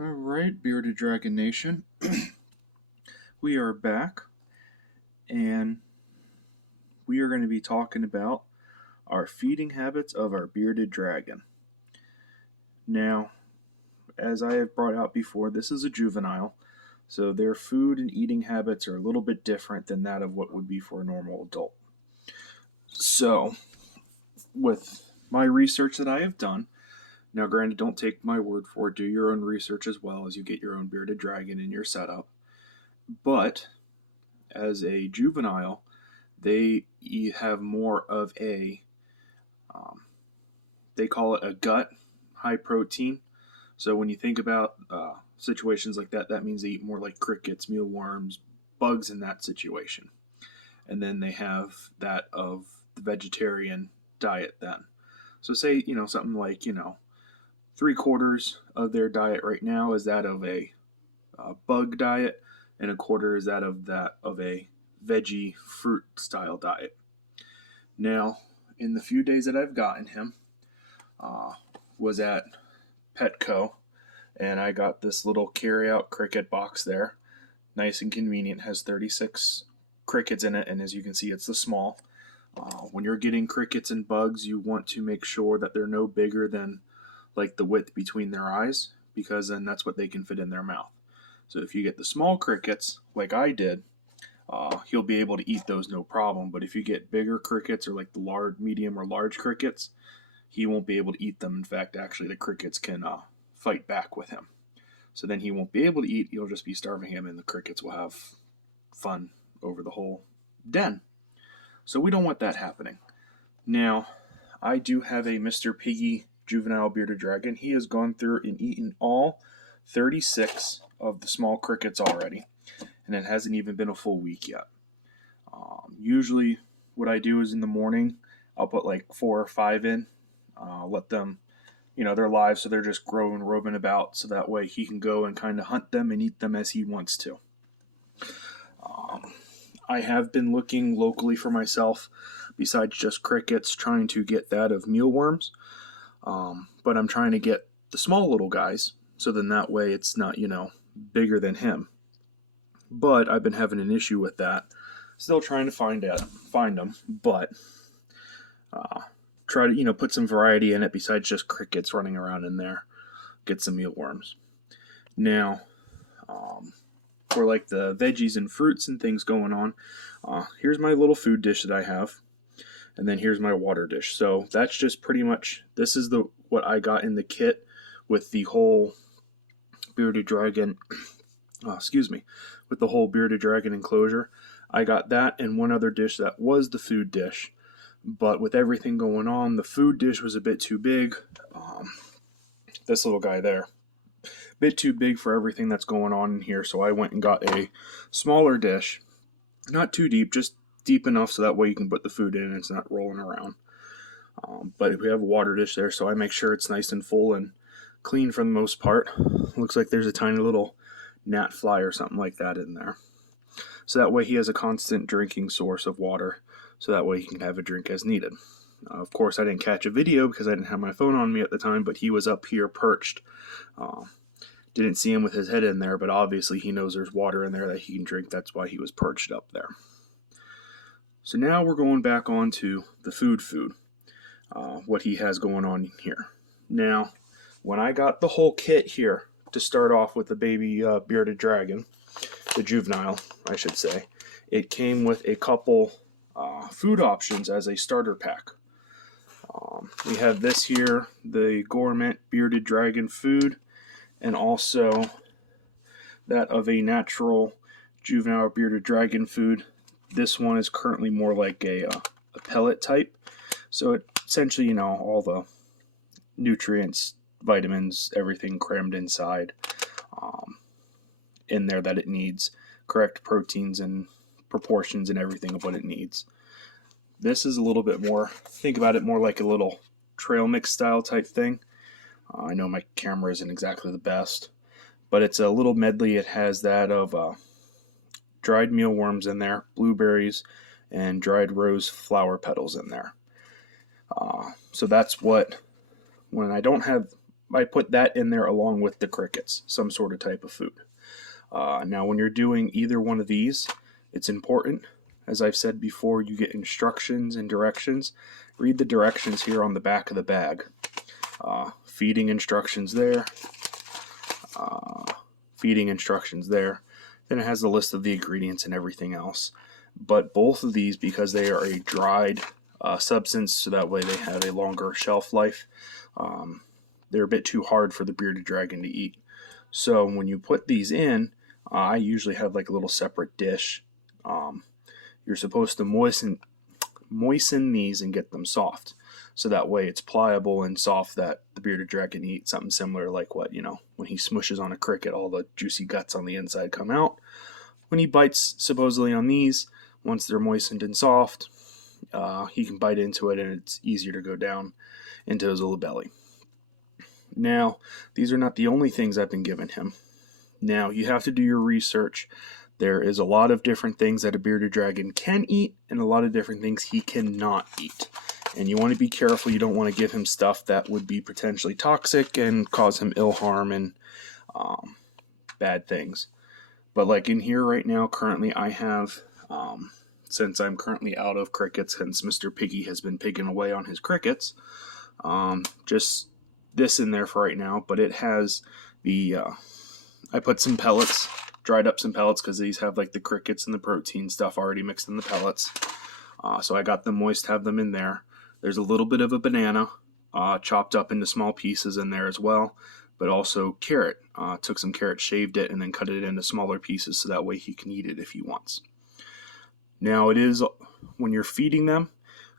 Alright, Bearded Dragon Nation. We are back, and we are going to be talking about our feeding habits of our bearded dragon. Now, as I have brought out before, this is a juvenile, so their food and eating habits are a little bit different than that of what would be for a normal adult. So, with my research that I have done, now granted, don't take my word for it, do your own research as well as you get your own bearded dragon in your setup. But as a juvenile, they have more of a, um, they call it a gut high protein. So when you think about situations like that, that means they eat more like crickets, mealworms, bugs in that situation. And then they have that of the vegetarian diet then. So say, something like, 3/4 of their diet right now is that of a bug diet, and a quarter is that of a veggie fruit style diet. Now, in the few days that I've gotten him, uh, was at Petco, and I got this little carry-out cricket box there. Nice and convenient. Has 36 crickets in it, and as you can see, it's the small. When you're getting crickets and bugs, you want to make sure that they're no bigger than like the width between their eyes, because then that's what they can fit in their mouth. So if you get the small crickets, like I did, he'll be able to eat those no problem. But if you get bigger crickets or like the large, medium, or large crickets, he won't be able to eat them. In fact, actually, the crickets can fight back with him. So then he won't be able to eat. You'll just be starving him, and the crickets will have fun over the whole den. So we don't want that happening. Now, I do have a Mr. Piggy juvenile bearded dragon. He has gone through and eaten all 36 of the small crickets already, and it hasn't even been a full week yet. Usually, what I do is in the morning, I'll put like 4 or 5 in, let them, they're live, so they're just growing, roving about, so that way he can go and kind of hunt them and eat them as he wants to. I have been looking locally for myself, besides just crickets, trying to get that of mealworms. But I'm trying to get the small little guys, so then that way it's not, bigger than him. But I've been having an issue with that. Still trying to find them, but try to put some variety in it besides just crickets running around in there. Get some mealworms. Now, for like the veggies and fruits and things going on, here's my little food dish that I have, and then here's my water dish. So that's just pretty much, this is what I got in the kit with the whole bearded dragon. With the whole bearded dragon enclosure. I got that and one other dish that was the food dish. But with everything going on, the food dish was a bit too big. This little guy there, a bit too big for everything that's going on in here. So I went and got a smaller dish, not too deep, just deep enough so that way you can put the food in and it's not rolling around. But we have a water dish there, so I make sure it's nice and full and clean for the most part. Looks like there's a tiny little gnat fly or something like that in there. So that way he has a constant drinking source of water, so that way he can have a drink as needed. Of course, I didn't catch a video because I didn't have my phone on me at the time, but he was up here perched. Didn't see him with his head in there, but obviously he knows there's water in there that he can drink. That's why he was perched up there. So now we're going back on to the food, what he has going on here. Now, when I got the whole kit here to start off with the baby bearded dragon, the juvenile, I should say, it came with a couple food options as a starter pack. We have this here, the Gourmet Bearded Dragon food, and also that of a natural juvenile bearded dragon food. This one is currently more like a pellet type, so it essentially, all the nutrients, vitamins, everything crammed inside in there that it needs, correct proteins and proportions and everything of what it needs. This is a little bit more, think about it more like a little trail mix style type thing. I know my camera isn't exactly the best, but it's a little medley. It has that of dried mealworms in there, blueberries, and dried rose flower petals in there. So that's what, when I don't have I put that in there along with the crickets, some sort of type of food. Now, when you're doing either one of these, it's important, as I've said before, you get instructions and directions. Read the directions here on the back of the bag. Feeding instructions there. Feeding instructions there. Then it has a list of the ingredients and everything else. But both of these, because they are a dried substance, so that way they have a longer shelf life, they're a bit too hard for the bearded dragon to eat. So when you put these in, I usually have like a little separate dish. You're supposed to moisten these and get them soft. So that way it's pliable and soft that the bearded dragon eats, something similar like what, when he smushes on a cricket, all the juicy guts on the inside come out. When he bites supposedly on these, once they're moistened and soft, he can bite into it and it's easier to go down into his little belly. Now, these are not the only things I've been giving him. Now, you have to do your research. There is a lot of different things that a bearded dragon can eat and a lot of different things he cannot eat. And you want to be careful. You don't want to give him stuff that would be potentially toxic and cause him ill harm and bad things. But like in here right now, currently I have, since I'm currently out of crickets, since Mr. Piggy has been picking away on his crickets, just this in there for right now. But it has I put some pellets, dried up some pellets because these have like the crickets and the protein stuff already mixed in the pellets. So I got them moist, have them in there. There's a little bit of a banana chopped up into small pieces in there as well, but also carrot. Took some carrot, shaved it, and then cut it into smaller pieces so that way he can eat it if he wants. Now it is, when you're feeding them,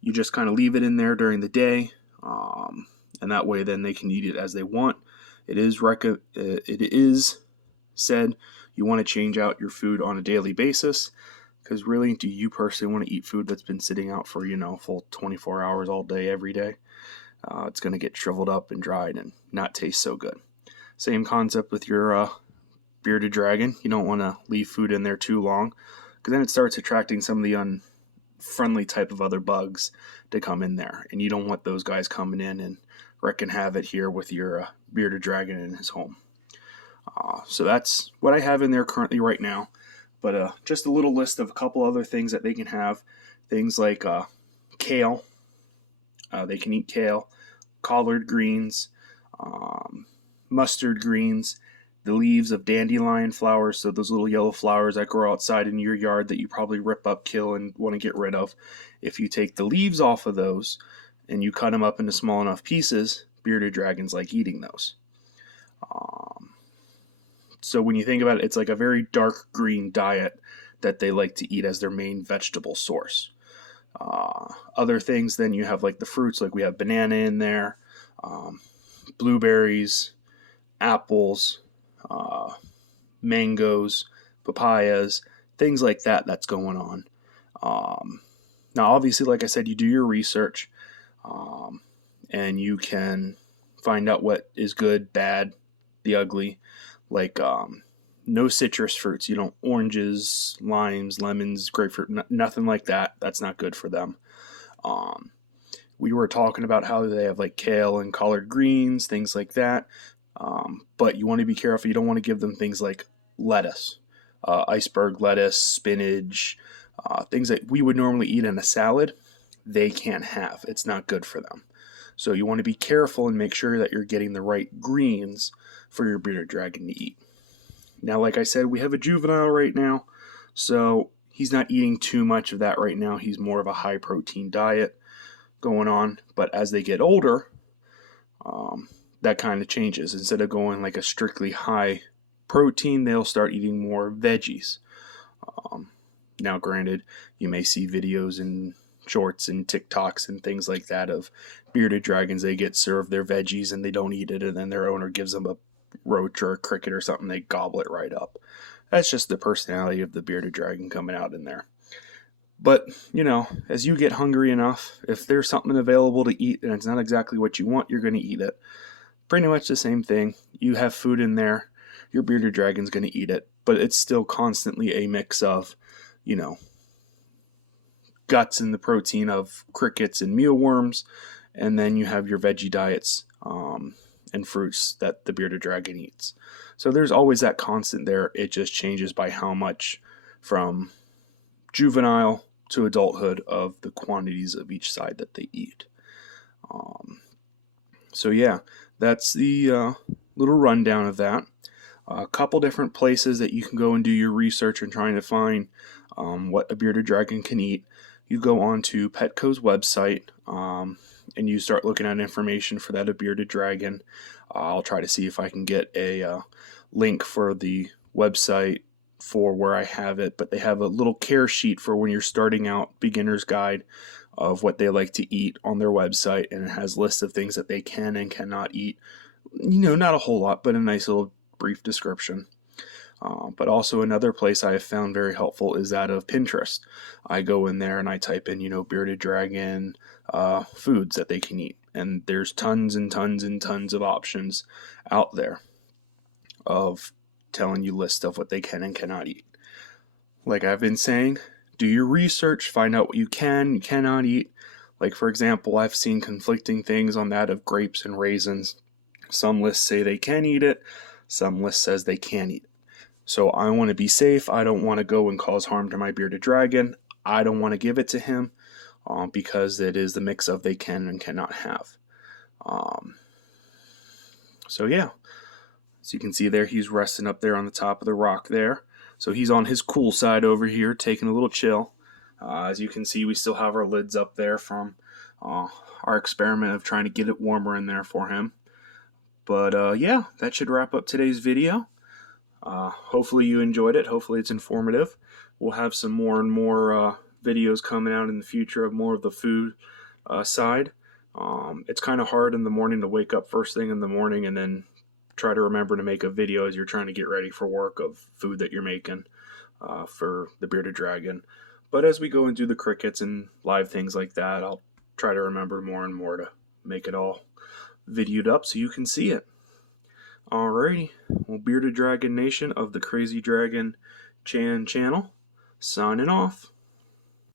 you just kind of leave it in there during the day, and that way then they can eat it as they want. It is said you want to change out your food on a daily basis, because really, do you personally want to eat food that's been sitting out for, full 24 hours all day, every day? It's going to get shriveled up and dried and not taste so good. Same concept with your bearded dragon. You don't want to leave food in there too long, because then it starts attracting some of the unfriendly type of other bugs to come in there. And you don't want those guys coming in and wreaking havoc here with your bearded dragon in his home. So that's what I have in there currently right now. But just a little list of a couple other things that they can have. Things like kale. They can eat kale, collard greens, mustard greens, the leaves of dandelion flowers, so those little yellow flowers that grow outside in your yard that you probably rip up, kill, and want to get rid of. If you take the leaves off of those and you cut them up into small enough pieces, bearded dragons like eating those. So when you think about it, it's like a very dark green diet that they like to eat as their main vegetable source. Other things, then you have like the fruits, like we have banana in there, blueberries, apples, mangoes, papayas, things like that that's going on. Now, obviously, like I said, you do your research, and you can find out what is good, bad, the ugly. Like no citrus fruits, oranges, limes, lemons, grapefruit, nothing like that. That's not good for them. We were talking about how they have like kale and collard greens, things like that. But you want to be careful. You don't want to give them things like lettuce, iceberg lettuce, spinach, things that we would normally eat in a salad. They can't have. It's not good for them. So you want to be careful and make sure that you're getting the right greens for your bearded dragon to eat. Now, like I said, we have a juvenile right now, so he's not eating too much of that right now. He's more of a high protein diet going on. But as they get older, that kind of changes. Instead of going like a strictly high protein, they'll start eating more veggies. Now, granted, you may see videos and shorts and TikToks and things like that of bearded dragons. They get served their veggies and they don't eat it, and then their owner gives them a roach or a cricket or something, they gobble it right up. That's just the personality of the bearded dragon coming out in there. But, as you get hungry enough, if there's something available to eat and it's not exactly what you want, you're going to eat it. Pretty much the same thing. You have food in there, your bearded dragon's going to eat it, but it's still constantly a mix of, guts and the protein of crickets and mealworms, and then you have your veggie diets, and and fruits that the bearded dragon eats. So there's always that constant there. It just changes by how much from juvenile to adulthood of the quantities of each side that they eat. So yeah, that's the little rundown of that. A couple different places that you can go and do your research and trying to find what a bearded dragon can eat. You go on to Petco's website and you start looking at information for that a bearded dragon. I'll try to see if I can get a link for the website for where I have it, but they have a little care sheet for when you're starting out, beginner's guide of what they like to eat on their website, and it has lists of things that they can and cannot eat. Not a whole lot, but a nice little brief description. But also another place I have found very helpful is that of Pinterest. I go in there and I type in, bearded dragon foods that they can eat. And there's tons and tons and tons of options out there of telling you lists of what they can and cannot eat. Like I've been saying, do your research, find out what you can and cannot eat. Like for example, I've seen conflicting things on that of grapes and raisins. Some lists say they can eat it, some lists says they can't eat it. So I want to be safe. I don't want to go and cause harm to my bearded dragon. I don't want to give it to him because it is the mix of they can and cannot have. So yeah, as you can see there, he's resting up there on the top of the rock there. So he's on his cool side over here, taking a little chill. As you can see, we still have our lids up there from our experiment of trying to get it warmer in there for him. But yeah, that should wrap up today's video. Hopefully you enjoyed it. Hopefully it's informative. We'll have some more and more videos coming out in the future of more of the food side. It's kind of hard in the morning to wake up first thing in the morning and then try to remember to make a video as you're trying to get ready for work of food that you're making for the bearded dragon. But as we go and do the crickets and live things like that, I'll try to remember more and more to make it all videoed up so you can see it. Alrighty, well, Bearded Dragon Nation of the Crazy Dragon Chan channel, signing off.